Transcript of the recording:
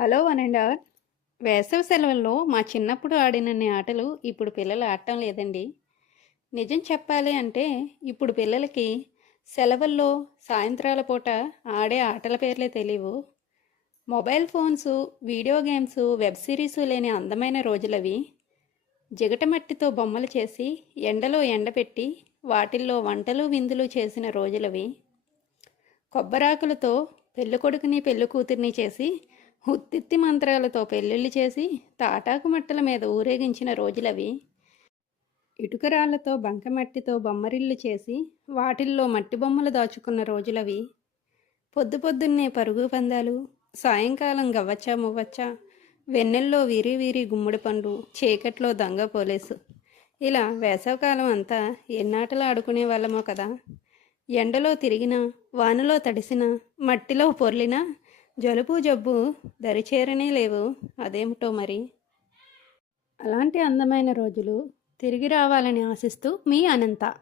Hello one and all. వేసవి సెలవుల్లో మా చిన్నప్పుడు ఆడినన్ని ఆటలు ఇప్పుడు పిల్లలు ఆడటం లేదండి. నిజం చెప్పాలి అంటే ఇప్పుడు పిల్లలకి సెలవుల్లో సాయంత్రాల పూట ఆడే ఆటల పేర్లే తెలియవు. Mobile phones, video games, web series లేని అందమైన రోజులవి. జిగటమట్టితో బొమ్మలు చేసి ఎండలో ఎండపెట్టి వాటిల్లో వంటలు విందులు చేసిన రోజులవి. కొబ్బరాకులతో పెళ్ళికొడుకుని పెళ్ళికూతుర్ని చేసి ఉత్తిత్తి మంత్రాలతో పెళ్ళిళ్ళు చేసి తాటాకు మట్టల మీద ఊరేగించిన రోజులవి. ఇటుకరాళ్లతో బంకమట్టితో బొమ్మరిల్లు చేసి వాటిల్లో మట్టి బొమ్మలు దాచుకున్న రోజులవి. పొద్దు పొద్దున్నే పరుగు పందాలు, సాయంకాలం గవ్వచ్చా మువ్వచ్చా, వెన్నెల్లో వీరి వీరి గుమ్మడి పండు, చీకట్లో దొంగ పోలీసు. ఇలా వేసవకాలం అంతా ఎన్నాటలు ఆడుకునే వాళ్ళమో కదా. ఎండలో తిరిగినా, వానలో తడిసినా, మట్టిలో పొర్లినా జలుబు జబ్బు దరిచేరనే లేవు. అదేమిటో మరి. అలాంటి అందమైన రోజులు తిరిగి రావాలని ఆశిస్తూ మీ అనంత.